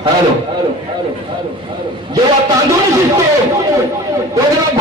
Halo. Halo. Halo. Halo. Jawab tanggung di situ. Kau jangan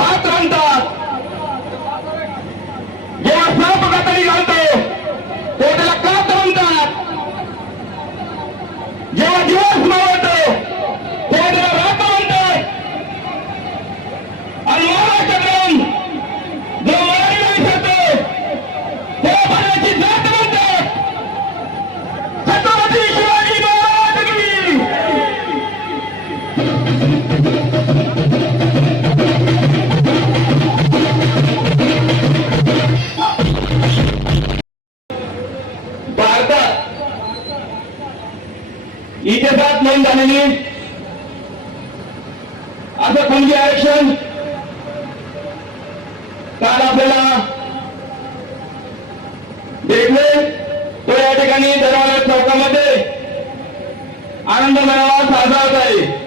आनंद मेळावा साजरा होत आहे.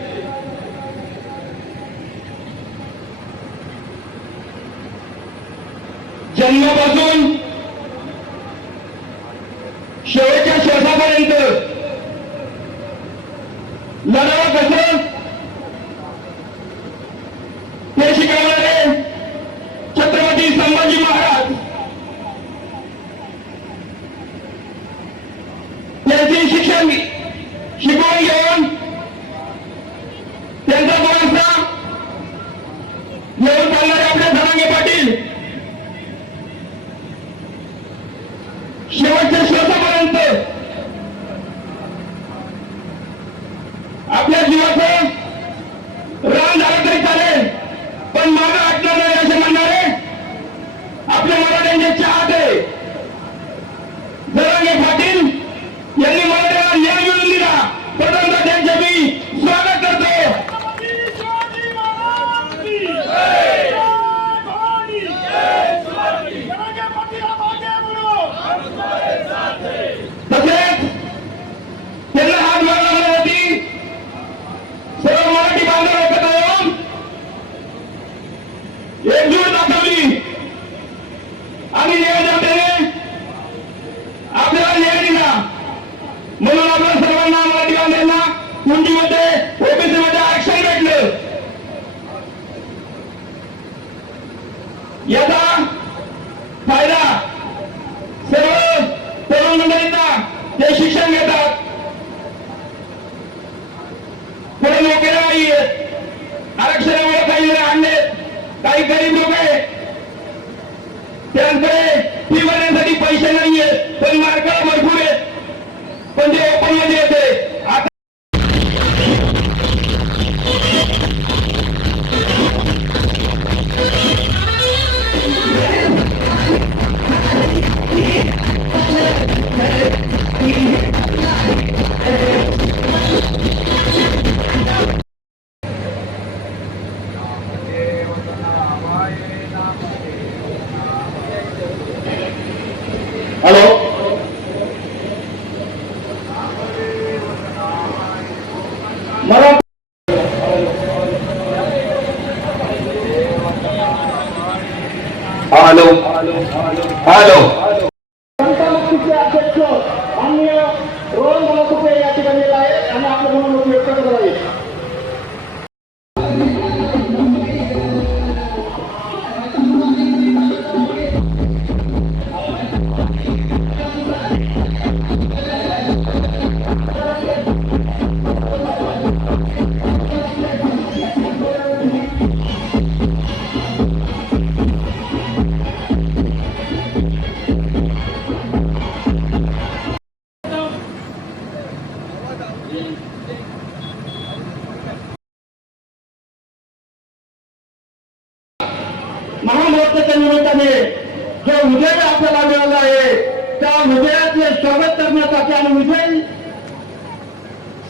Alô?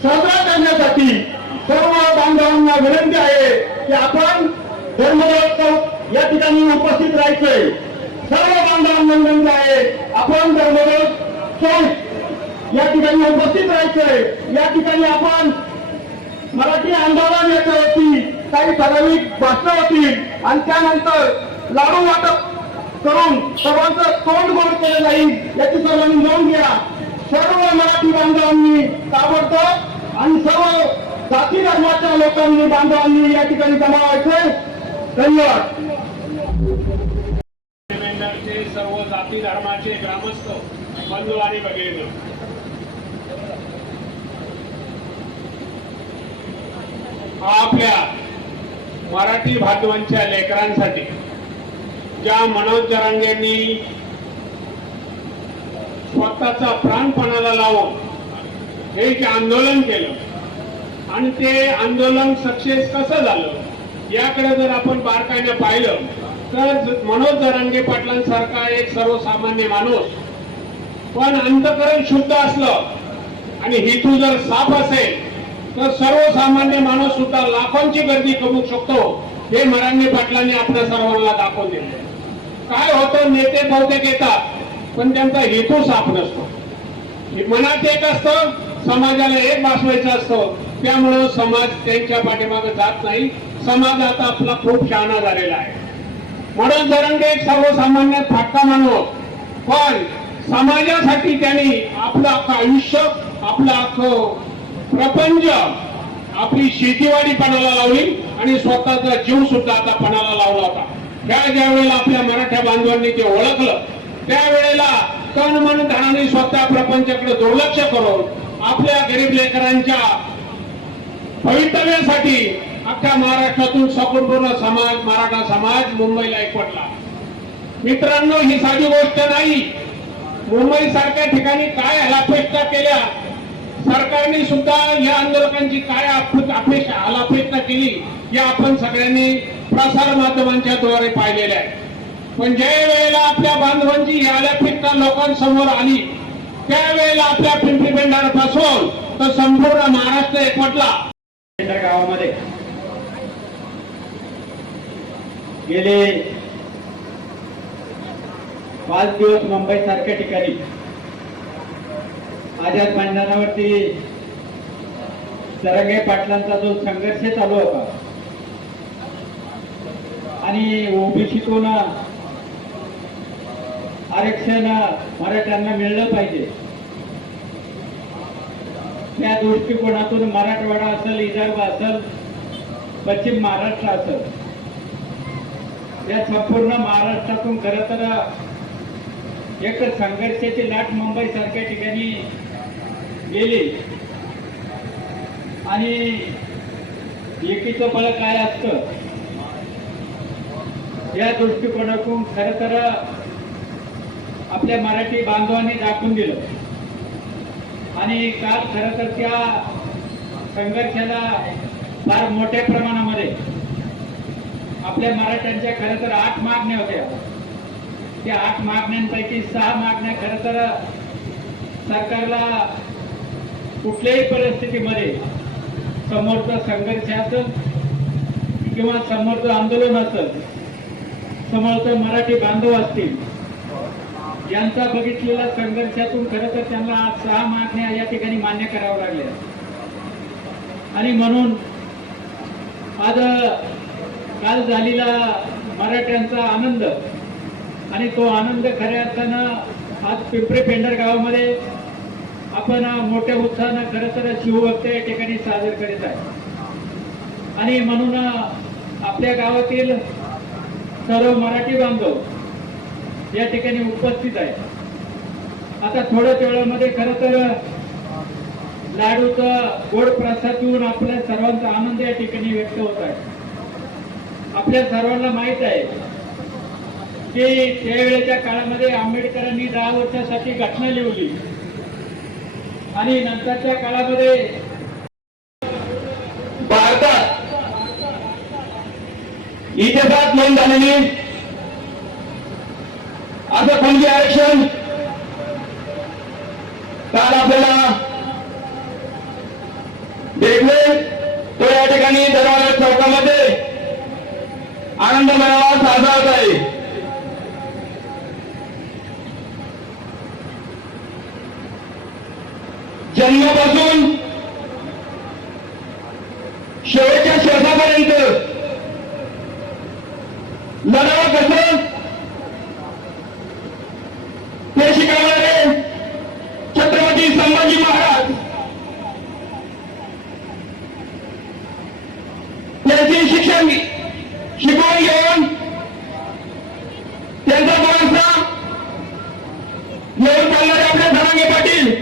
साजरा करण्यासाठी सर्व बांधवांना विनंती आहे की आपण धर्मोत्सव या ठिकाणी उपस्थित राहायचंय. सर्व बांधवांना विनंती आहे आपण धर्मोत्सव या ठिकाणी उपस्थित राहायचंय. या ठिकाणी आपण मराठी आंदोलन याच्या वरती काही ठराविक भाषण होतील आणि त्यानंतर लाडू वाटप करून सर्वांचं तोंड गोड केलं जाईल याची सर्वांनी नोंद घ्या. सर्व मराठी बांधवांनी ताब आणि सर्व जाती धर्माच्या लोकांनी बांधवांनी या ठिकाणी जमा व्हायचे. धन्यवाद. सर्व जाती धर्माचे ग्रामस्थ बंधू आणि भगिनी आपल्या मराठी बांधवांच्या लेकरांसाठी ज्या मनोज जरांगेंनी स्वतःचा प्राणपणाला लावून हे जे आंदोलन केलं आणि ते आंदोलन सक्सेस कसं झालं याकडे जर आपण बारकाईने पाहिलं तर मनोज जरांगे पाटलांसारखा एक सर्वसामान्य माणूस पण अंतकरण शुद्ध असलं आणि हेतू जर साफ असेल तर सर्वसामान्य माणूस सुद्धा लाखोंची गर्दी करू शकतो हे मरांगे पाटलांनी आपल्या सर्वांना दाखवून दिले काय होतं नेते बहुतेक येतात पण त्यांचा हेतू साफ नसतो. मनात एक असतं समाजाला एक भासवायचं असतं. त्यामुळं समाज त्यांच्या पाठीमागे जात नाही. समाज आता आपला खूप शहाणा झालेला आहे. म्हणून जरंगे एक सर्वसामान्य फाटका मानव पण समाजासाठी त्यांनी आपलं अख्खं आयुष्य आपलं अख्खं प्रपंच आपली शेतीवाडी पणाला लावली आणि स्वतःचा जीव सुद्धा आता पणाला लावला होता. त्या ज्या वेळेला आपल्या मराठ्या बांधवांनी ते ओळखलं त्यावेळेला तन मन धनाने स्वतः प्रपंचाकडे दुर्लक्ष करून आपल्या गरीब लेकरांच्या भवितव्यासाठी अख्ख्या महाराष्ट्रातून संपूर्ण समाज मराठा समाज मुंबईला एकवटला. मित्रांनो ही साधी गोष्ट नाही. मुंबई सारख्या ठिकाणी काय हलाफेष्टा केल्या सरकारने सुद्धा या आंदोलकांची काय अपेक्षा हलाफेष्टा केली या आपण सगळ्यांनी प्रसार माध्यमांच्या द्वारे पाहिलेल्या आहे. पण ज्या वेळेला आपल्या बांधवांची ही हलाफेष्टा लोकांसमोर आली त्यावेळेला आपल्या पिंपरी पेंढारपासून तर संपूर्ण महाराष्ट्र एकवटला. गावामध्ये गेले पाच दिवस मुंबई सारख्या ठिकाणी आझाद मैदानावरती सरंगे पाटलांचा जो संघर्ष चालू होता आणि ओबीसीतून आरक्षण मराठ्यांना मिळलं पाहिजे. त्या दृष्टिकोनातून मराठवाडा असेल विदर्भ असेल पश्चिम महाराष्ट्र असेल या संपूर्ण महाराष्ट्रातून खर तर एक संघर्षाची लाट मुंबई सारख्या ठिकाणी गेली. आणि एकीचं फळ काय असतं? या दृष्टिकोनातून खर तर आपल्या मराठी बांधवांनी दाखवून दिलं. आणि काल खरं तर त्या संघर्षाला फार मोठ्या प्रमाणामध्ये आपल्या मराठ्यांच्या खरं तर आठ मागण्या होत्या. त्या आठ मागण्यांपैकी सहा मागण्या खरं तर सरकारला कुठल्याही परिस्थितीमध्ये समोरचं संघर्ष असेल किंवा समोरचं आंदोलन असेल समोरचं मराठी बांधव असतील यांचा बघितलेला संघर्षातून खरं तर त्यांना आज सहा मागण्या या ठिकाणी मान्य कराव्या लागल्या आणि म्हणून आज काल झालेला मराठ्यांचा आनंद आणि तो आनंद खऱ्या अर्थानं आज पिंपरी पेंढर गावामध्ये आपण मोठ्या उत्साहानं खरं तर शिवभक्त या ठिकाणी साजरे करीत आहे. आणि म्हणून आपल्या गावातील सर्व मराठी बांधव या ठिकाणी उपस्थित आहे. आता थोड्याच वेळामध्ये खरं तर लाडूचा गोड प्रसाद आपल्या सर्वांचा आनंद या ठिकाणी व्यक्त होत आहे. आपल्या सर्वांना माहीत आहे की त्यावेळेच्या काळामध्ये आंबेडकरांनी दहा वर्षासाठी घटना लिहिली. आणि नंतरच्या काळामध्ये भारतात इतिहासात नोंद झालेली असं आरक्षण काल आपल्याला भेटले तो या ठिकाणी दरवाजा चौकामध्ये आनंद मेळावा साजरा होत आहे जन्मापासून शेवटच्या श्वासापर्यंत लढावं कसं ते शिकवणारे छत्रपती संभाजी महाराज शिक्षण शिकवून घेऊन त्यांचा भरोसा घेऊन चालणारे आपले धनांगे पाटील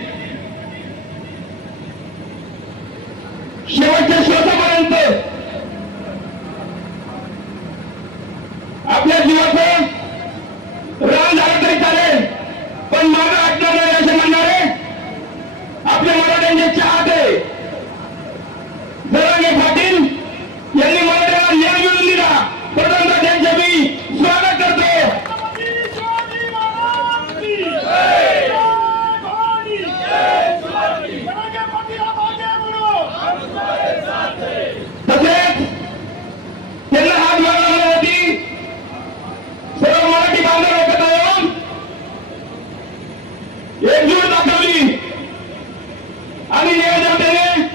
शेवटच्या श्वासापर्यंत आपल्या जीवाचं रान झालं तरी चालेल पण मागं हटणार नाही असे म्हणणारे आपल्या मराठ्यांचे चाहते जरांगे पाटील यांनी मराठ्याला न्याय मिळवून दिला प्रथमतः त्यांचे मी स्वागत करतो तसेच त्यांना हात मिळवण्यासाठी सर्व मराठी बांधव एकत्र येऊन एकजूट दाखवली आणि नियोजनतेने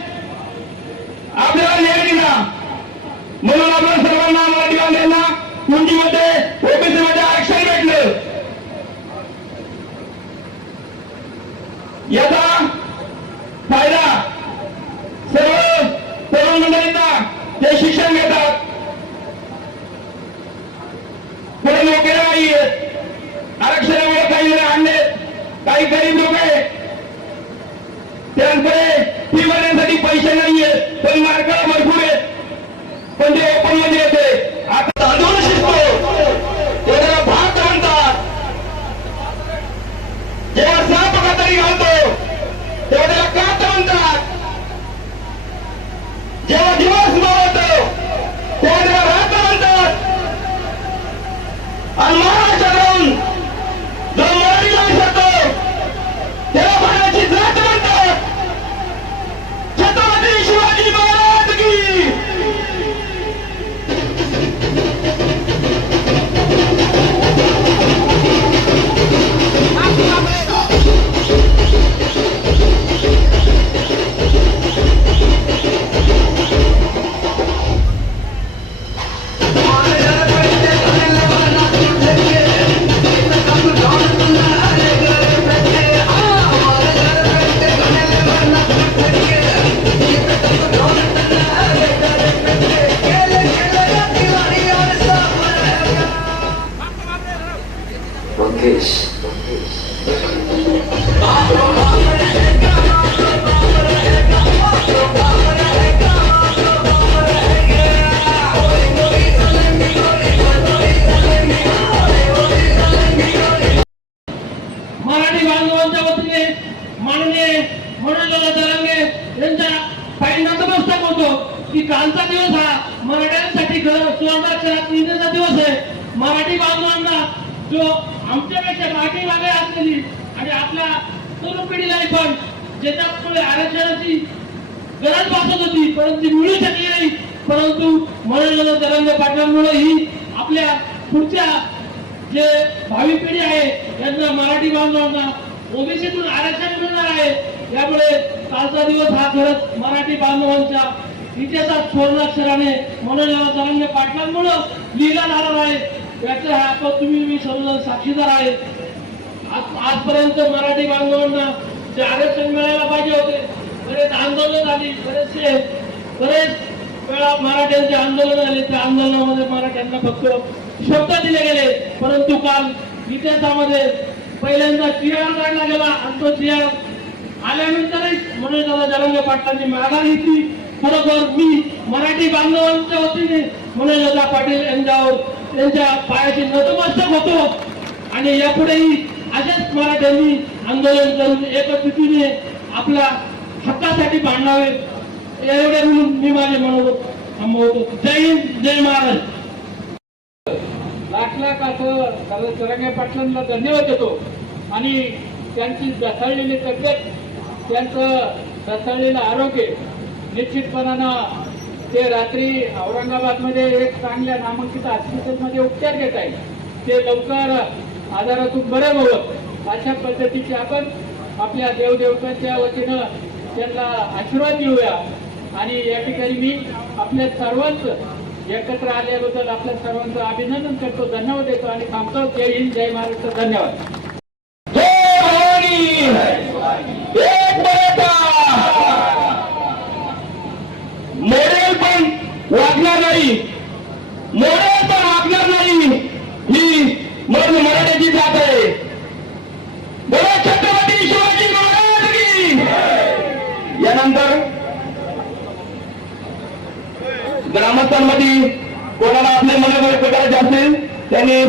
आपल्याला न्याय दिला म्हणून आपल्या सर्वांना मराठी कुंडीमध्ये कुंजीमध्ये ओबीसी मध्ये आरक्षण भेटलं. याचा फायदा सर्व तरुण मंडळींना ते शिक्षण घेतात. कोणी नोकऱ्या नाही आहेत आरक्षणामुळे काही जण आणले काही गरीब लोक आहेत. त्यांकडे फी भरण्यासाठी पैसे नाहीये पण मार्गाला भरपूर आहेत. पण ते ओपनमध्ये येते आता तांदूळ शिकतो ते त्याला भात म्हणतात जेव्हा साप कातरी घालतो तेव्हा त्याला कात म्हणतात जेव्हा दिवस मावळतो तेव्हा त्याला रात म्हणतात आणि महाराष्ट्रात राहून यांच्या पहिल्यांदा नतमस्तक करतो की कालचा दिवस हा मराठ्यांसाठी घर सुवर्णाक्षरात लिहिण्याचा दिवस आहे. मराठी बांधवांना जो आमच्यापेक्षा मागे मागे असलेली आणि आपल्या तरुण पिढीलाही पण ज्याच्यामुळे आरक्षणाची गरज भासत होती परंतु मिळू शकली नाही. परंतु मनोजदादा दरांगे पाटलांमुळे ही आपल्या पुढच्या जे भावी पिढी आहे यांना मराठी बांधवांना ओबीसीतून आरक्षण मिळणार आहे. यामुळे कालचा दिवस हा खरंच मराठी बांधवांच्या इतिहासात स्वर्णाक्षराने मनोजराव तरंगे पाटलांमुळं लिहिला जाणार आहे. याचं हा आपण तुम्ही मी सर्वजण साक्षीदार आहे. आज आजपर्यंत मराठी बांधवांना जे आरक्षण मिळायला पाहिजे होते बरेच आंदोलन झाली बरेचसे बरेच वेळा मराठ्यांचे आंदोलन झाले. त्या आंदोलनामध्ये मराठ्यांना फक्त शब्द दिले गेले. परंतु काल इतिहासामध्ये पहिल्यांदा चिहार काढला गेला. आणि तो चिहार आल्यानंतरच म्हणून दादा जरंगे पाटलांनी माघार घेतली. खरोखर मी मराठी बांधवांच्या वतीने म्हणून दादा पाटील यांच्यावर यांच्या पायाची नतमस्तक होतो. आणि यापुढेही अशाच मराठ्यांनी आंदोलन करून एकत्रितीने आपला हक्कासाठी भांडावे एवढे म्हणून मी माझे मनोगत थांबवतो. जय हिंद जय महाराष्ट्र. लाख लाख असं तरंगे पाटलांना धन्यवाद देतो. आणि त्यांची ढसाळलेली तब्येत त्यांचं ढसाळलेलं आरोग्य निश्चितपणानं ते रात्री औरंगाबादमध्ये एक चांगल्या नामांकित हॉस्पिटलमध्ये उपचार घेत आहेत. ते लवकर आजारातून बरे व्हावं अशा पद्धतीचे आपण आपल्या देवदेवतांच्या वतीनं त्यांना आशीर्वाद देऊया. आणि या ठिकाणी मी आपल्या सर्वांचं एकत्र आल्याबद्दल आपल्या सर्वांचं अभिनंदन करतो धन्यवाद देतो आणि थांबतो. जय हिंद जय महाराष्ट्र धन्यवाद.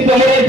পেলে